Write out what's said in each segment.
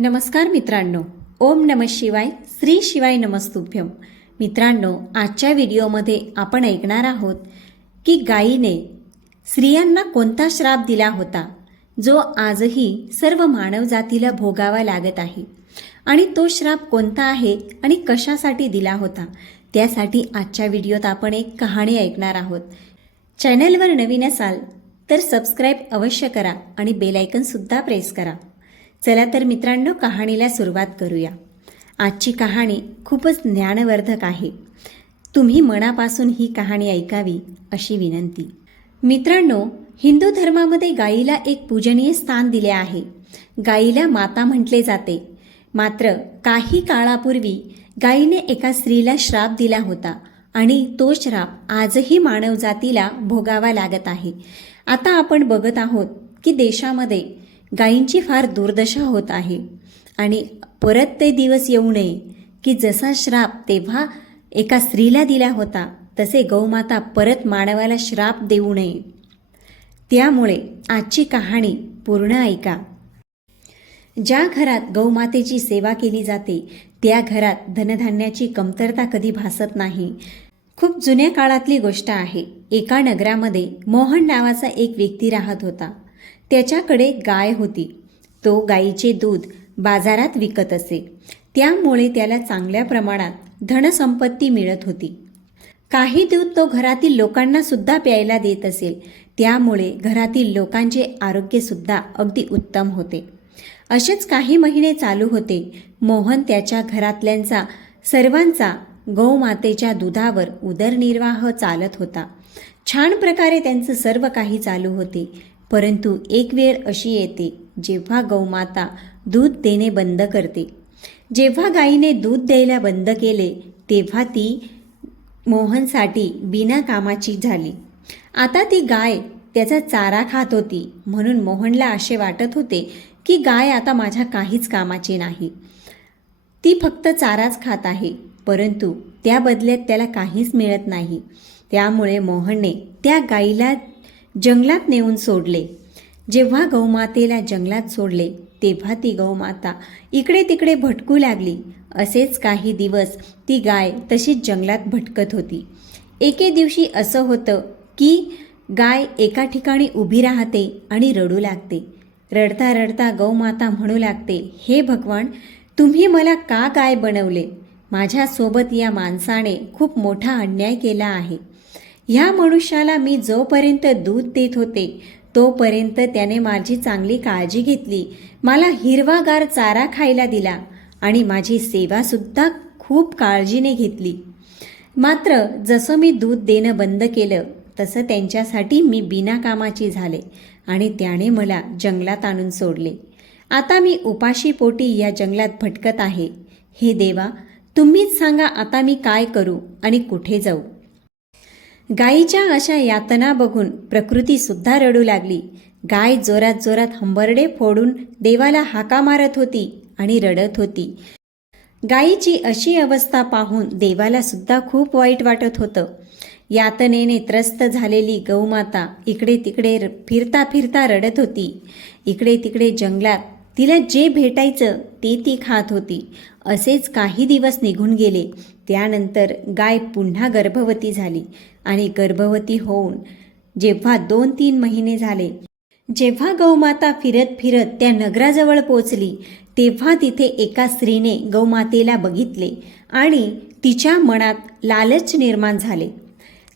नमस्कार मित्रांनो, ओम नमः शिवाय, श्री शिवाय नमस्तुभ्यम. मित्रांनो, आजच्या व्हिडिओमध्ये आपण ऐकणार आहोत की गायीने स्त्रियांना कोणता श्राप दिला होता जो आजही सर्व मानव जातीला भोगावा लागत आहे. आणि तो श्राप कोणता आहे आणि कशासाठी दिला होता, त्यासाठी आजच्या व्हिडिओत आपण एक कहाणी ऐकणार आहोत. चॅनलवर नवीन असाल तर सबस्क्राईब अवश्य करा आणि बेल आयकॉनसुद्धा प्रेस करा. चला तर मित्रांनो, कहाणीला सुरुवात करूया. आजची कहाणी खूपच ज्ञानवर्धक आहे. तुम्ही मनापासून ही कहाणी ऐकावी अशी विनंती. मित्रांनो, हिंदू धर्मामध्ये गायीला एक पूजनीय स्थान दिले आहे. गायीला माता म्हटले जाते. मात्र काही काळापूर्वी गायीने एका स्त्रीला श्राप दिला होता आणि तो श्राप आजही मानवजातीला भोगावा लागत आहे. आता आपण बघत आहोत की देशामध्ये गायींची फार दुर्दशा होत आहे आणि परत ते दिवस येऊ नये की जसा श्राप तेव्हा एका स्त्रीला दिला होता तसे गौमाता परत मानवाला श्राप देऊ नये. त्यामुळे आजची कहाणी पूर्ण ऐका. ज्या घरात गौमातेची सेवा केली जाते त्या घरात धनधान्याची कमतरता कधी भासत नाही. खूप जुन्या काळातली गोष्ट आहे. एका नगरामध्ये मोहन नावाचा एक व्यक्ती राहत होता. त्याच्याकडे गाय होती. तो गायीचे दूध बाजारात विकत असे. त्यामुळे त्याला चांगल्या प्रमाणात धनसंपत्ती मिळत होती. काही दूध तो घरातील लोकांना सुद्धा प्यायला देत असेल. त्यामुळे घरातील लोकांचे आरोग्यसुद्धा अगदी उत्तम होते. असेच काही महिने चालू होते. मोहन त्याच्या घरातल्यांचा सर्वांचा गौमातेच्या दुधावर उदरनिर्वाह चालत होता. छान प्रकारे त्यांचं सर्व काही चालू होते. परंतु एक वेळ अशी येते जेव्हा गौमाता दूध देणे बंद करते. जेव्हा गायीने दूध द्यायला बंद केले तेव्हा ती मोहनसाठी बिनाकामाची झाली. आता ती गाय त्याचा चारा खात होती. म्हणून मोहनला असे वाटत होते की गाय आता माझ्या काहीच कामाची नाही. ती फक्त चाराच खात आहे. परंतु त्या बदल्यात त्याला काहीच मिळत नाही. त्यामुळे मोहनने त्या गायीला जंगलात नेऊन सोडले. जेव्हा गौमातेला जंगलात सोडले तेव्हा ती गौमाता इकडे तिकडे भटकू लागली. असेच काही दिवस ती गाय तशीच जंगलात भटकत होती. एके दिवशी असं होतं की गाय एका ठिकाणी उभी राहते आणि रडू लागते. रडता रडता गौमाता म्हणू लागते, हे भगवान, तुम्ही मला का गाय बनवले? माझ्यासोबत या माणसाने खूप मोठा अन्याय केला आहे. ह्या मनुष्याला मी जोपर्यंत दूध देत होते तोपर्यंत त्याने माझी चांगली काळजी घेतली. मला हिरवागार चारा खायला दिला आणि माझी सेवासुद्धा खूप काळजीने घेतली. मात्र जसं मी दूध देणं बंद केलं तसं त्यांच्यासाठी मी बिनाकामाची झाले आणि त्याने मला जंगलात आणून सोडले. आता मी उपाशी पोटी या जंगलात भटकत आहे. हे देवा, तुम्हीच सांगा आता मी काय करू आणि कुठे जाऊ? गायीच्या अशा यातना बघून प्रकृतीसुद्धा रडू लागली. गाय जोरात जोरात हंबरडे फोडून देवाला हाका मारत होती आणि रडत होती. गायीची अशी अवस्था पाहून देवाला सुद्धा खूप वाईट वाटत होतं. यातनेने त्रस्त झालेली गौमाता इकडे तिकडे फिरता फिरता रडत होती. इकडे तिकडे जंगलात तिला जे भेटायचं ते ती खात होती. असेच काही दिवस निघून गेले. त्यानंतर गाय पुन्हा गर्भवती झाली आणि गर्भवती होऊन जेव्हा 2-3 महिने झाले, जेव्हा गौमाता फिरत फिरत त्या नगराजवळ पोचली तेव्हा तिथे एका स्त्रीने गौमातेला बघितले आणि तिच्या मनात लालच निर्माण झाले.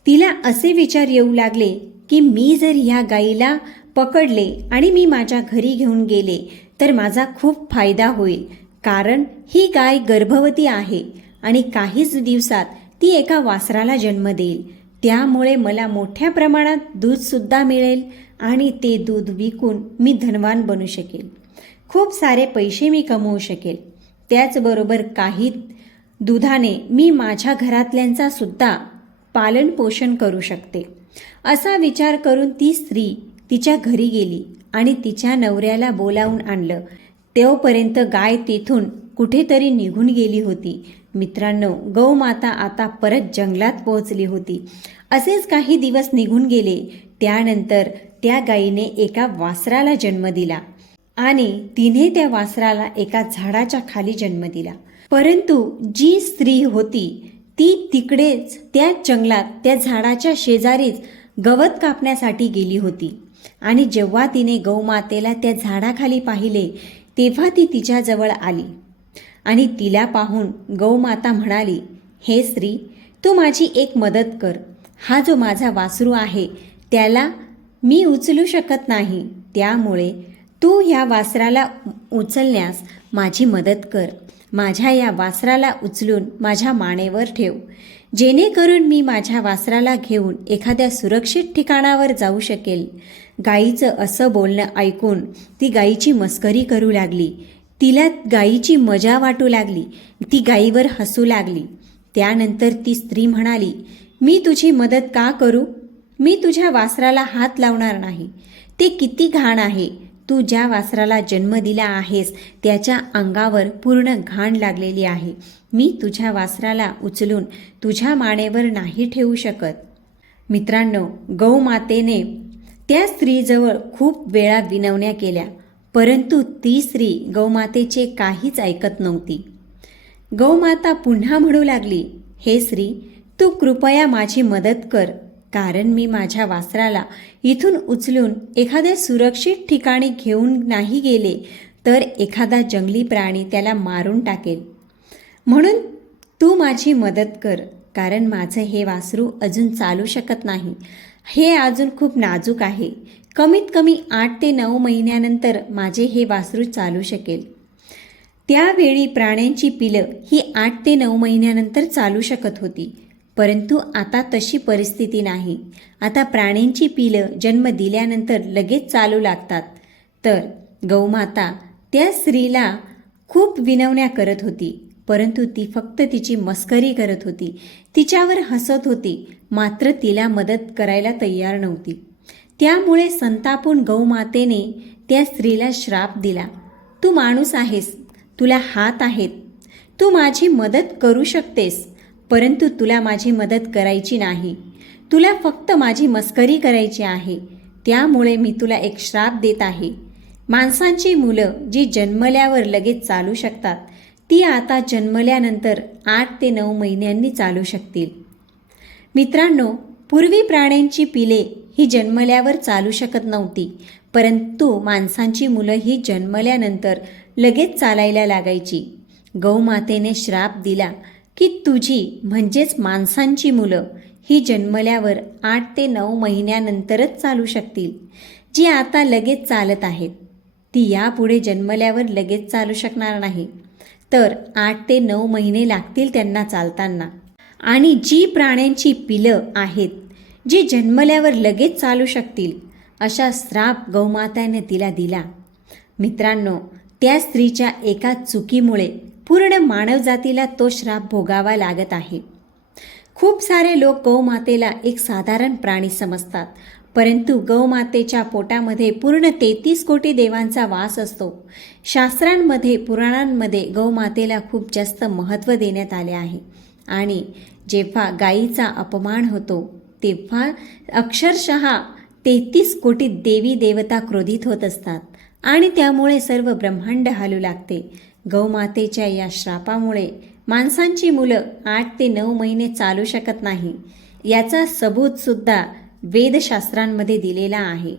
तिला असे विचार येऊ लागले की मी जर ह्या गायीला पकडले आणि मी माझ्या घरी घेऊन गेले तर माझा खूप फायदा होईल. कारण ही गाय गर्भवती आहे आणि काहीच दिवसात ती एका वासराला जन्म देईल. त्यामुळे मला मोठ्या प्रमाणात दूधसुद्धा मिळेल आणि ते दूध विकून मी धनवान बनू शकेल. खूप सारे पैसे मी कमवू शकेल. त्याचबरोबर काही दुधाने मी माझ्या घरातल्यांचा सुद्धा पालन पोषण करू शकते. असा विचार करून ती स्त्री तिच्या घरी गेली आणि तिच्या नवऱ्याला बोलावून आणलं. तोपर्यंत गाय तेथून कुठेतरी निघून गेली होती. मित्रांनो, गौमाता आता परत जंगलात पोहोचली होती. असेच काही दिवस निघून गेले. त्यानंतर त्या गायीने एका वासराला जन्म दिला. आणि तिने त्या वासराला एका झाडाच्या खाली जन्म दिला. परंतु जी स्त्री होती ती तिकडेच त्या जंगलात त्या झाडाच्या शेजारीच गवत कापण्यासाठी गेली होती. आणि जेव्हा तिने गौमातेला त्या झाडाखाली पाहिले तेव्हा ती तिच्याजवळ आली आणि तिला पाहून गौमाता म्हणाली, हे स्त्री, तू माझी एक मदत कर. हा जो माझा वासरू आहे त्याला मी उचलू शकत नाही, त्यामुळे तू ह्या वासराला उचलण्यास माझी मदत कर. माझ्या या वासराला उचलून माझ्या मानेवर ठेव, जेणेकरून मी माझ्या वासराला घेऊन एखाद्या सुरक्षित ठिकाणावर जाऊ शकेल. गाईचं असं बोलणं ऐकून ती गाईची मस्करी करू लागली. तिला गाईची मजा वाटू लागली. ती गाईवर हसू लागली. त्यानंतर ती स्त्री म्हणाली, मी तुझी मदत का करू? मी तुझ्या वासराला हात लावणार नाही. ते किती घाण आहे. तू ज्या वासराला जन्म दिला आहेस त्याच्या अंगावर पूर्ण घाण लागलेली आहे. मी तुझ्या वासराला उचलून तुझ्या मानेवर नाही ठेवू शकत. मित्रांनो, गौमातेने त्या स्त्रीजवळ खूप वेळा विनवण्या केल्या, परंतु ती स्त्री गौमातेचे काहीच ऐकत नव्हती. गौमाता पुन्हा म्हणू लागली, हे स्त्री, तू कृपया माझी मदत कर, कारण मी माझ्या वासराला इथून उचलून एखाद्या सुरक्षित ठिकाणी घेऊन नाही गेले तर एखादा जंगली प्राणी त्याला मारून टाकेल. म्हणून तू माझी मदत कर, कारण माझं हे वासरू अजून चालू शकत नाही. हे अजून खूप नाजूक आहे. कमीत कमी 8 ते 9 महिन्यानंतर माझे हे वासरू चालू शकेल. त्यावेळी प्राण्यांची पिलं ही 8 ते 9 महिन्यानंतर चालू शकत होती, परंतु आता तशी परिस्थिती नाही. आता प्राण्यांची पिलं जन्म दिल्यानंतर लगेच चालू लागतात. तर गौमाता त्या स्त्रीला खूप विनवण्या करत होती, परंतु ती फक्त तिची मस्करी करत होती, तिच्यावर हसत होती, मात्र तिला मदत करायला तयार नव्हती. त्यामुळे संतापून गौमातेने त्या स्त्रीला श्राप दिला, तू माणूस आहेस, तुला हात आहेत, तू माझी मदत करू शकतेस, परंतु तुला माझी मदत करायची नाही. तुला फक्त माझी मस्करी करायची आहे. त्यामुळे मी तुला एक श्राप देत आहे. माणसांची मुलं जी जन्मल्यावर लगेच चालू शकतात ती आता जन्मल्यानंतर 8 ते 9 महिन्यांनी चालू शकतील. मित्रांनो, पूर्वी प्राण्यांची पिले ही जन्मल्यावर चालू शकत नव्हती, परंतु माणसांची मुलं ही जन्मल्यानंतर लगेच चालायला लागायची. गौमातेने श्राप दिला की तुझी म्हणजेच माणसांची मुलं ही जन्मल्यावर 8 ते 9 महिन्यानंतरच चालू शकतील. जी आता लगेच चालत आहेत ती यापुढे जन्मल्यावर लगेच चालू शकणार नाही, तर 8 ते 9 महिने लागतील त्यांना चालताना. आणि जी प्राण्यांची पिलं आहेत जी जन्मल्यावर लगेच चालू शकतील, अशा श्राप गौमाताने तिला दिला. मित्रांनो, त्या स्त्रीच्या एका चुकीमुळे पूर्ण मानवजातीला तो श्राप भोगावा लागत आहे. खूप सारे लोक गौमातेला एक साधारण प्राणी समजतात, परंतु गौमातेच्या पोटामध्ये पूर्ण 33 कोटी देवांचा वास असतो. शास्त्रांमध्ये, पुराणांमध्ये गौमातेला खूप जास्त महत्त्व देण्यात आले आहे. आणि जेव्हा गायीचा अपमान होतो तेव्हा अक्षरशः 33 कोटी देवी देवता क्रोधित होत असतात आणि त्यामुळे सर्व ब्रह्मांड हालू लागते. गौमातेच्या या श्रापामुळे माणसांची मुलं 8 ते 9 महिने चालू शकत नाही. याचा सबूतसुद्धा वेदशास्त्रांमध्ये दिलेला आहे.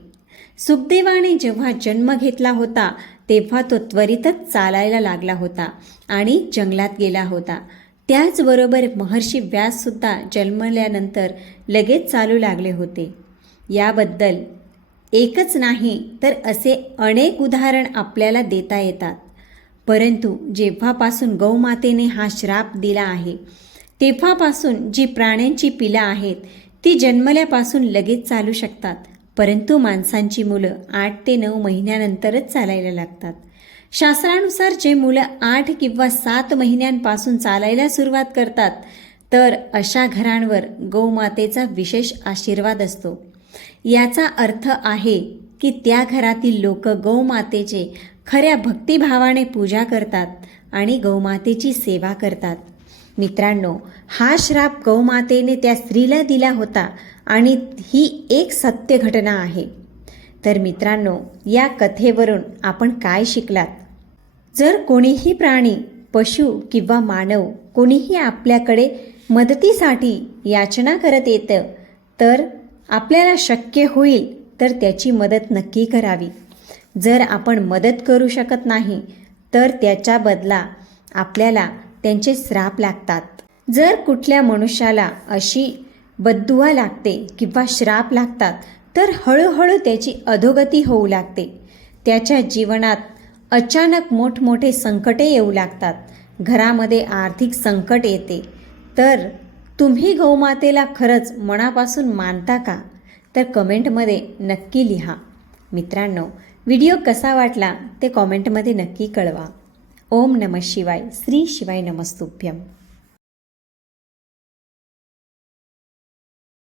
सुखदेवाने जेव्हा जन्म घेतला होता तेव्हा तो त्वरितच चालायला लागला होता आणि जंगलात गेला होता. त्याचबरोबर महर्षी व्याससुद्धा जन्मल्यानंतर लगेच चालू लागले होते. याबद्दल एकच नाही तर असे अनेक उदाहरण आपल्याला देता येतात. परंतु जेव्हापासून गौमातेने हा श्राप दिला आहे तेव्हापासून जी प्राण्यांची पिलं आहेत ती जन्मल्यापासून लगेच चालू शकतात, परंतु माणसांची मुलं 8 ते 9 महिन्यानंतरच चालायला लागतात. शास्त्रानुसार जे मुलं 8 किंवा 7 महिन्यांपासून चालायला सुरुवात करतात तर अशा घरांवर गौमातेचा विशेष आशीर्वाद असतो. याचा अर्थ आहे की त्या घरातील लोक गौमातेचे खऱ्या भक्तिभावाने पूजा करतात आणि गौमातेची सेवा करतात. मित्रांनो, हा श्राप गौमातेने त्या स्त्रीला दिला होता आणि ही एक सत्य घटना आहे. तर मित्रांनो, या कथेवरून आपण काय शिकलात? जर कोणीही प्राणी, पशु किंवा मानव कोणीही आपल्याकडे मदतीसाठी याचना करत येतं, तर आपल्याला शक्य होईल तर त्याची मदत नक्की करावी. जर आपण मदत करू शकत नाही तर त्याच्या बदला आपल्याला त्यांचे श्राप लागतात. जर कुठल्या मनुष्याला अशी बद्दुआ लागते किंवा श्राप लागतात तर हळूहळू त्याची अधोगती होऊ लागते. त्याच्या जीवनात अचानक मोठमोठे संकटे येऊ लागतात. घरामध्ये आर्थिक संकट येते. तर तुम्ही गौमातेला खरंच मनापासून मानता का? तर कमेंटमध्ये नक्की लिहा. मित्रांनो, व्हिडिओ कसा वाटला ते कॉमेंटमध्ये नक्की कळवा. ओम नमः शिवाय. श्री शिवाय नमस्तुभ्यम.